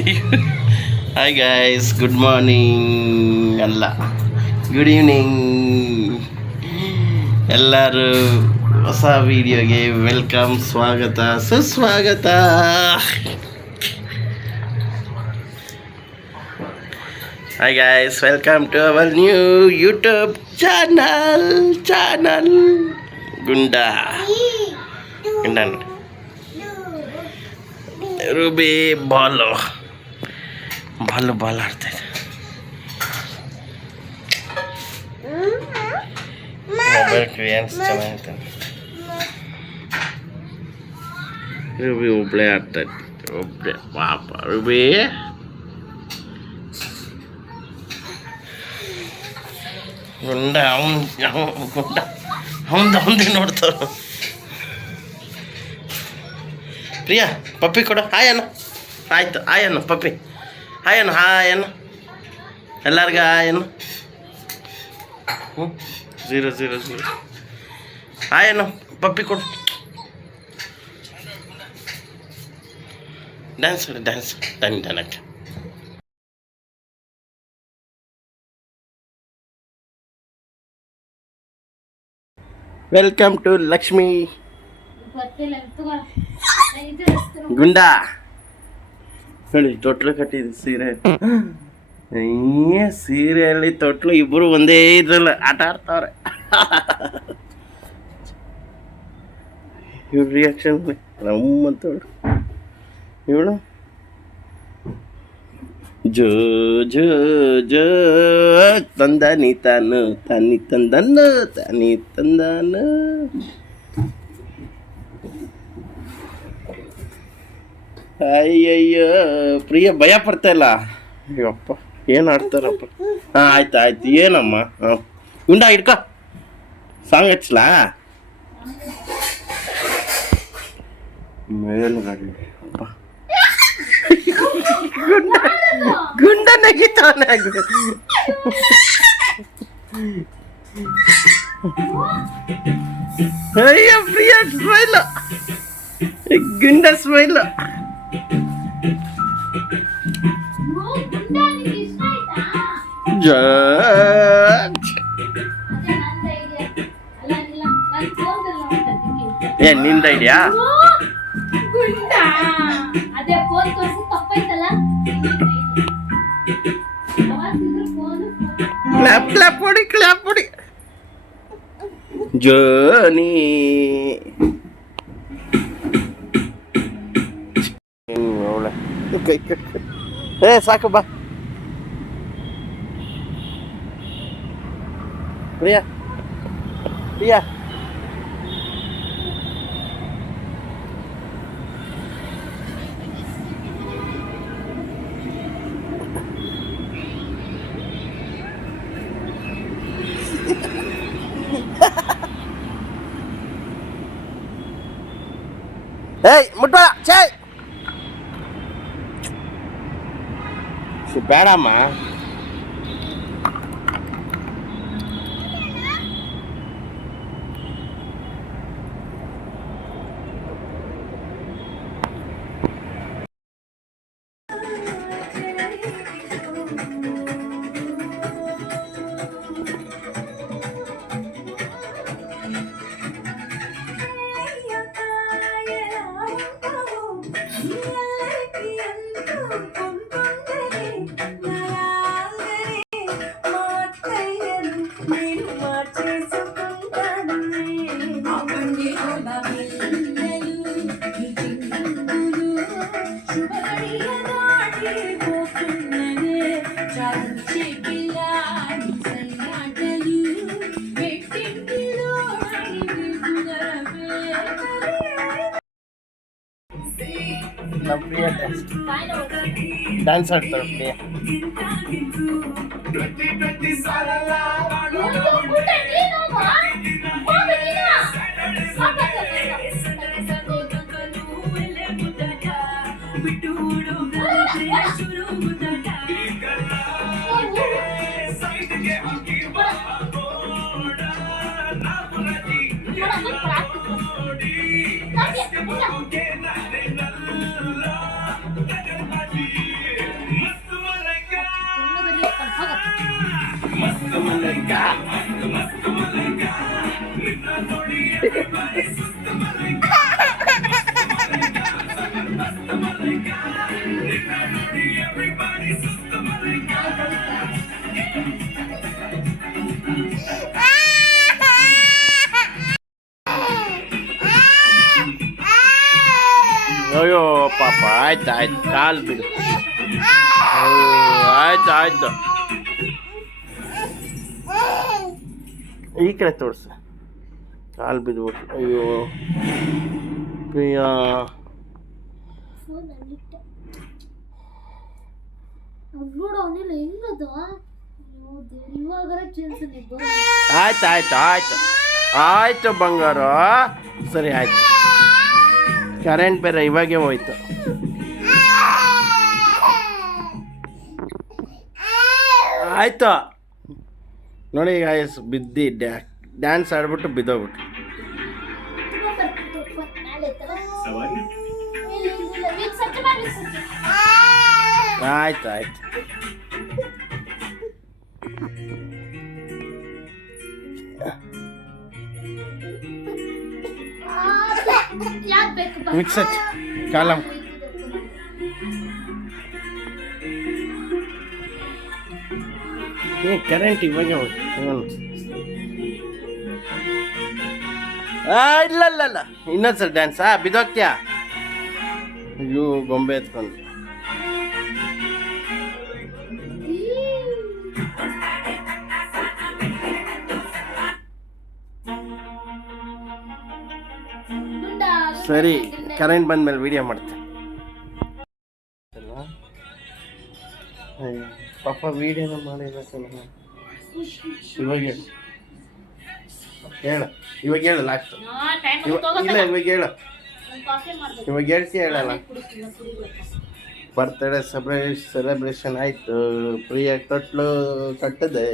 Hi guys, good morning ಅಲ್ಲ, good evening. ಎಲ್ಲರೂ ಹೊಸ ವಿಡಿಯೋಗೆ ವೆಲ್ಕಮ್, ಸ್ವಾಗತ ಸುಸ್ವಾಗತ. Hi guys, welcome to our new YouTube channel Gunda Ruby ball ಆಡ್ತಾಯಿದೆ. ಮೊಬೈಲ್ ಕ್ರಿಯನ್ಸ್ ಚೆನ್ನಾಗಿತ್ತು. ರೂಬಿ ಒಬ್ಬಳೇ ಆಡ್ತಾಯಿದ್ದೆ, ಒಬ್ಬಳೇ ಪಾಪ. ರೂಬಿ ಗುಂಡ ಅವನದೇ ನೋಡ್ತಾವ. ಪ್ರಿಯಾ, ಪಪ್ಪಿ ಕೊಡು. ಹಾಯ್ ಅನ್ನು. ಆಯಿತು, ಹಾಯ್ ಅನ್ನು ಪಪ್ಪಿ. ಹಾಯ್ ಅನ್ನು ಎಲ್ಲರಿಗೂ ಹಾಯ್ ಅನ್ನು. 000 ಹಾಯ್ ಅನ್ನು ಪಪ್ಪಿ ಕೊಡು. ಡ್ಯಾನ್ಸ್ ಡನಕ್ಕೆ. Welcome to Lakshmi Gunda. ನೋಡಿ, ತೊಟ್ಲು ಕಟ್ಟಿದ್ದು ಸೀರೆಯಲ್ಲಿ ತೊಟ್ಲು. ಇಬ್ಬರು ಒಂದೇ ಇದ್ರಲ್ಲ ಆಟ ಆಡ್ತಾವ್ರೆ. ಇವ್ರ ರಿಯಾಕ್ಷನ್ ನಮ್ಮಂತವ್ರು. ಇವಳು ಜೋ ಜೋ ಜೋ ತಂದಾನಿ ತಾನು ತಾನಿ ತಂದನ್ನು ತಾನಿ ತಂದಾನು. ಅಯ್ಯಯ್ಯೋ, ಪ್ರಿಯ ಭಯ ಪಡ್ತಾ ಇಲ್ಲ. ಅಯ್ಯಪ್ಪ, ಏನು ಆಡ್ತಾರಪ್ಪ. ಹಾಂ, ಆಯ್ತು. ಏನಮ್ಮ? ಹಾಂ, ಗುಂಡ ಹಿಡ್ಕೊ. ಸಾಂಗ್ ಹಚ್ಲಾ? ಮೇಲ್ಗಡೆ ಅಪ್ಪ, ಗುಂಡ ನಗಿತಾನೆ. ಅಯ್ಯ, ಪ್ರಿಯ ಸ್ಮೈಲ್, ಗುಂಡ ಸ್ಮೈಲ್. ಏನ್ ನಿಂದ ಇದೆಯಾ? ಕ್ಲಾಪ್ ಹೊಡಿ. ಜೋನಿ ಸಾಕು, ಬಾ ಪ್ರಿಯಾ. ಏಯ್, ಮುಟ್ಬೇಡ. ಛೇ, ಬೇಡಮ್ಮ. ಪ್ರಿಯ ಡ್ಯಾನ್ಸ್ ಆಡ್ತಾರೆ. ಪ್ರಿಯ ಅಯ್ಯೋ ಪಾಪ, ಆಯ್ತು ಆಯ್ತು, ಕಾಲು ಬಿಡು. ಆಯ್ತು ಆಯ್ತು, ಈ ಕಡೆ ತೋರಿಸ. ಕಾಲು ಬಿದ್ದುಬಿಟ್ಟು. ಅಯ್ಯೋ ಪ್ರಿಯಾ, ಆಯ್ತು ಆಯ್ತು ಆಯ್ತು ಆಯ್ತು ಬಂಗಾರ, ಸರಿ ಆಯ್ತು. ಕರೆಂಟ್ ಬೇರೆ ಇವಾಗೆ ಹೋಯ್ತು. ಆಯ್ತು ನೋಡಿ ಗಾಯ್ಸ್, ಬಿದ್ದು ಡ್ಯಾನ್ಸ್ ಆಡ್ಬಿಟ್ಟು ಬಿದ್ದೋಗ್ಬಿಟ್ಟು. ಆಯ್ತು ಆಯ್ತು, ಮಿಕ್ಸ್ ಕಾಲಮ್. ಕರೆಂಟ್ ಇವಾಗ ಹೋಯ್ತು. ಇಲ್ಲ ಇಲ್ಲ ಇಲ್ಲ, ಇನ್ನೊಂದ್ಸಲ ಡ್ಯಾನ್ಸಾ, ಬಿದ್ದೋಗ್ತೀಯಾ? ಅಯ್ಯೋ ಗೊಂಬೆ ಎತ್ಕೊಂಡು. ಸರಿ, ಕರೆಂಟ್ ಬಂದ್ಮೇಲೆ ವಿಡಿಯೋ ಮಾಡ್ತೇನೆ. ಪಾಪ ವಿಡಿಯೋನ ಮಾಡಿರ್ಬೇಕು. ಇವಾಗ ಹೇಳ, ಇವಾಗ ಹೇಳ, ಲಾಸ್ಟ್. ಇಲ್ಲ ಇವಾಗ ಹೇಳ, ಇವಾಗ ಹೇಳ್ತೀಯ ಹೇಳಲ್ಲ. ಬರ್ತ್ಡೇ ಸೆಲೆಬ್ರೇಷನ್ ಆಯ್ತು, ಪ್ರಿಯಾಗಿ ತೊಟ್ಲು ಕಟ್ಟದೆ.